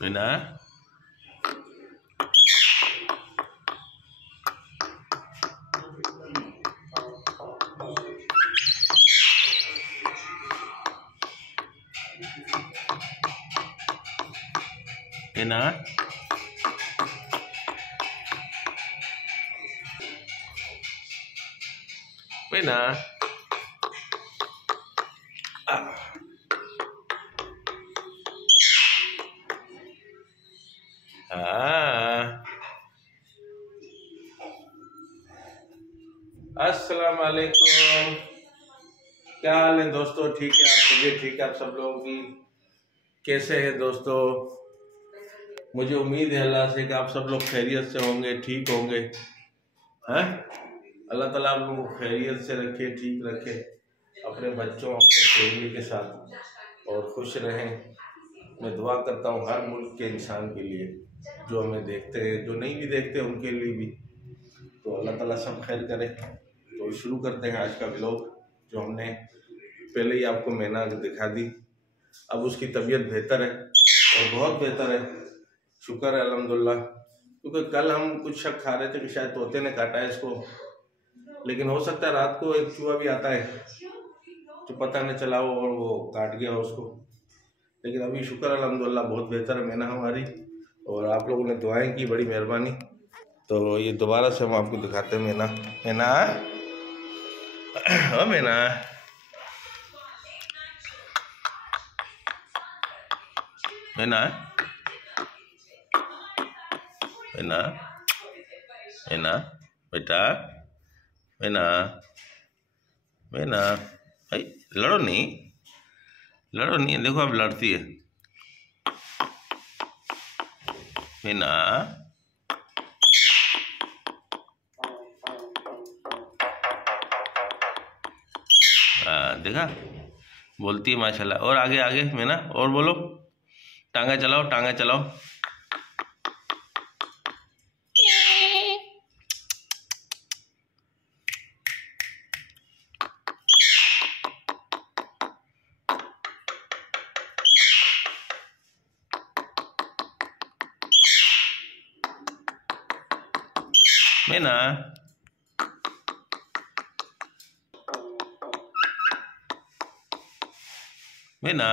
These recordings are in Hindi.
मीना मीना मीना हाँ। अस्सलाम वालेकुम। क्या हाल है दोस्तों? ठीक है आप? तबीयत ठीक है आप सब लोगों की? कैसे हैं दोस्तों? मुझे उम्मीद है अल्लाह से कि आप सब लोग खैरियत से होंगे, ठीक होंगे। हैं? अल्लाह ताला आप लोगों को खैरियत से रखे, ठीक रखे, अपने बच्चों अपने फैमिली के साथ और खुश रहें। मैं दुआ करता हूँ हर मुल्क के इंसान के लिए, जो हमें देखते हैं, जो नहीं भी देखते उनके लिए भी। तो अल्लाह ताला सब खैर करे। तो शुरू करते हैं आज का व्लॉग, जो हमने पहले ही आपको मैना दिखा दी। अब उसकी तबीयत बेहतर है और बहुत बेहतर है, शुक्र है अल्हम्दुलिल्लाह। क्योंकि कल हम कुछ शक खा रहे थे कि शायद तोते ने काटा है इसको, लेकिन हो सकता है रात को एक चूहा भी आता है जो पता नहीं चला हो और वो काट गया हो उसको। लेकिन अभी शुक्र अल्हम्दुलिल्लाह बहुत बेहतर है मैना हमारी, और आप लोगों ने दुआएं की, बड़ी मेहरबानी। तो ये दोबारा से हम आपको दिखाते हैं मैना। मैना ओ मैना मैना मैना मैना बेटा मैना मैना। भाई लड़ो नहीं, लड़ो नहीं, देखो अब लड़ती है मैना। देखा, बोलती है माशाल्लाह। और आगे आगे मैना, और बोलो, टांगा चलाओ, टांगा चलाओ। मैना मैना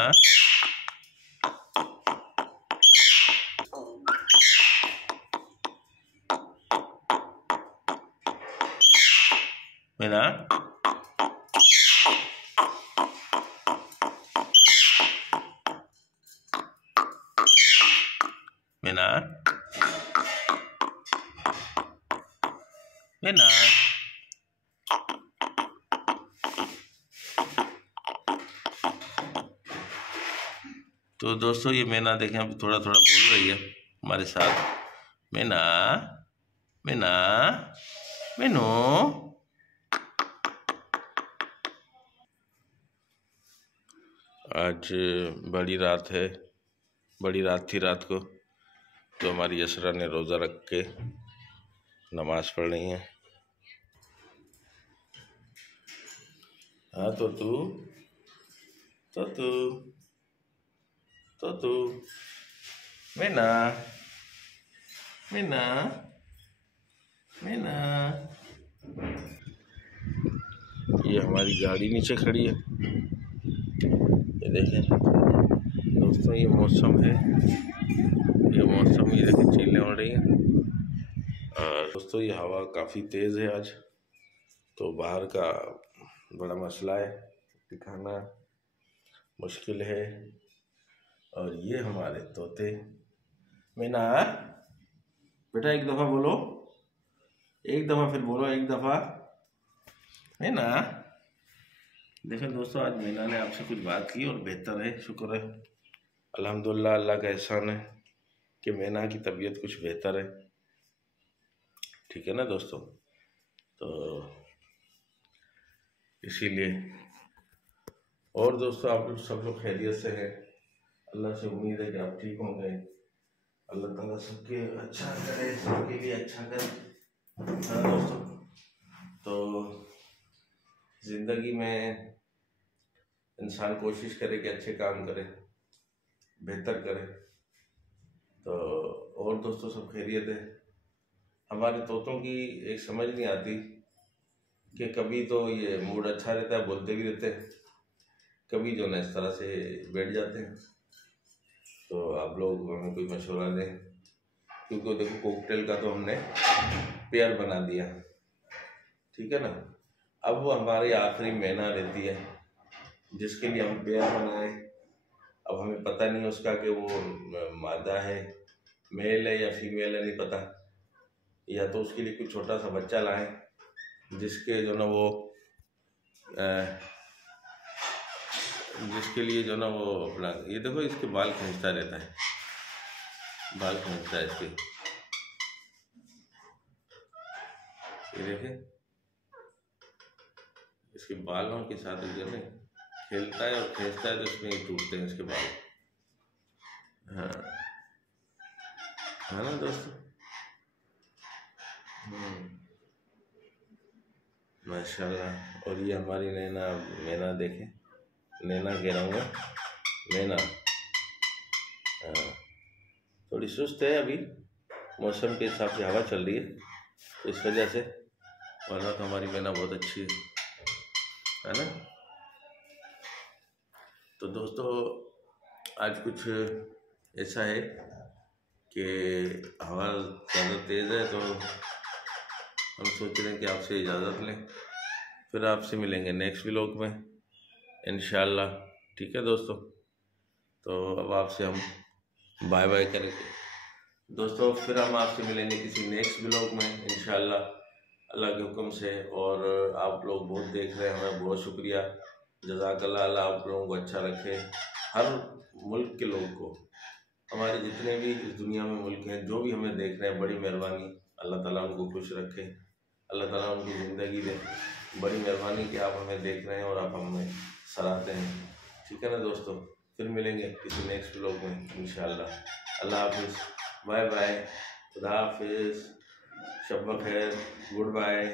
मैना मैना मैना। तो दोस्तों ये मैना देखें अभी थोड़ा थोड़ा बोल रही है हमारे साथ। मैना मैना मैनू। आज बड़ी रात है, बड़ी रात थी रात को, तो हमारी यसरा ने रोज़ा रख के नमाज पढ़ रही है। हाँ तो तू तो तू तो तू मैना मैना मैना। ये हमारी गाड़ी नीचे खड़ी है, ये देखें दोस्तों, ये मौसम है, ये मौसम, ये देखें चीलें उड़ रही हैं। और दोस्तों ये हवा काफ़ी तेज़ है आज, तो बाहर का बड़ा मसला है, दिखाना मुश्किल है। और ये हमारे तोते। मैना बेटा एक दफ़ा बोलो, एक दफ़ा फिर बोलो, एक दफ़ा मैना। देखो दोस्तों आज मीना ने आपसे कुछ बात की और बेहतर है, शुक्र है अल्हम्दुलिल्लाह, अल्लाह का एहसान है कि मैना की तबीयत कुछ बेहतर है। ठीक है ना दोस्तों? तो इसीलिए, और दोस्तों आप लोग सब लोग खैरियत से हैं, अल्लाह से उम्मीद है कि आप ठीक होंगे। अल्लाह ताला सबके अच्छा करे, सबके लिए अच्छा करे। हाँ दोस्तों, तो ज़िंदगी में इंसान कोशिश करे कि अच्छे काम करे, बेहतर करे। तो और दोस्तों सब खैरियत है। हमारे तोतों की एक समझ नहीं आती कि कभी तो ये मूड अच्छा रहता है, बोलते भी रहते हैं, कभी जो ना इस तरह से बैठ जाते हैं। तो आप लोग हमें कोई मशवरा दें, क्योंकि देखो कॉकटेल का तो हमने पेयर बना दिया, ठीक है ना। अब वो हमारी आखिरी महीना रहती है जिसके लिए हम पेयर बनाए। अब हमें पता नहीं उसका कि वो मादा है, मेल है या फीमेल है, नहीं पता। या तो उसके लिए कुछ छोटा सा बच्चा लाएं जिसके जो ना वो जिसके लिए जो ना वो अपना, ये देखो इसके बाल खींचता रहता है, बाल खींचता है इसके, ये देखें इसके बालों के साथ जो है खेलता है और खींचता है तो इसमें ये टूटते हैं इसके बाल। हाँ, है ना दोस्तों। माशाल्लाह। और ये हमारी नैना, मैना देखें, नैना कह रहा हूँ मैं, मैना। हाँ, थोड़ी सुस्त है अभी, मौसम के हिसाब से हवा चल रही है तो इस वजह से, वरना तो हमारी मैना बहुत अच्छी है ना। तो दोस्तों आज कुछ ऐसा है कि हवा ज़्यादा तेज़ है, तो हम सोच रहे हैं कि आपसे इजाज़त लें, फिर आपसे मिलेंगे नेक्स्ट व्लॉग में इंशाल्लाह, ठीक है दोस्तों। तो अब आपसे हम बाय बाय करेंगे दोस्तों, फिर हम आपसे मिलेंगे किसी नेक्स्ट व्लॉग में इंशाल्लाह, अल्लाह के हुक्म से। और आप लोग बहुत देख रहे हैं, हमें बहुत शुक्रिया, जज़ाकल्लाह। अल्लाह आप लोगों को अच्छा रखे, हर मुल्क के लोग को, हमारे जितने भी इस दुनिया में मुल्क हैं, जो भी हमें देख रहे हैं, बड़ी मेहरबानी, अल्लाह ताला उनको खुश रखे, अल्लाह ताला उनकी ज़िंदगी दे। बड़ी मेहरबानी कि आप हमें देख रहे हैं और आप हमें सराहते हैं, ठीक है ना दोस्तों। फिर मिलेंगे किसी नेक्स्ट व्लॉग में इंशाल्लाह। अल्लाह हाफिज़, बाय बाय, खुदा हाफिज़, शब खैर, गुड बाय।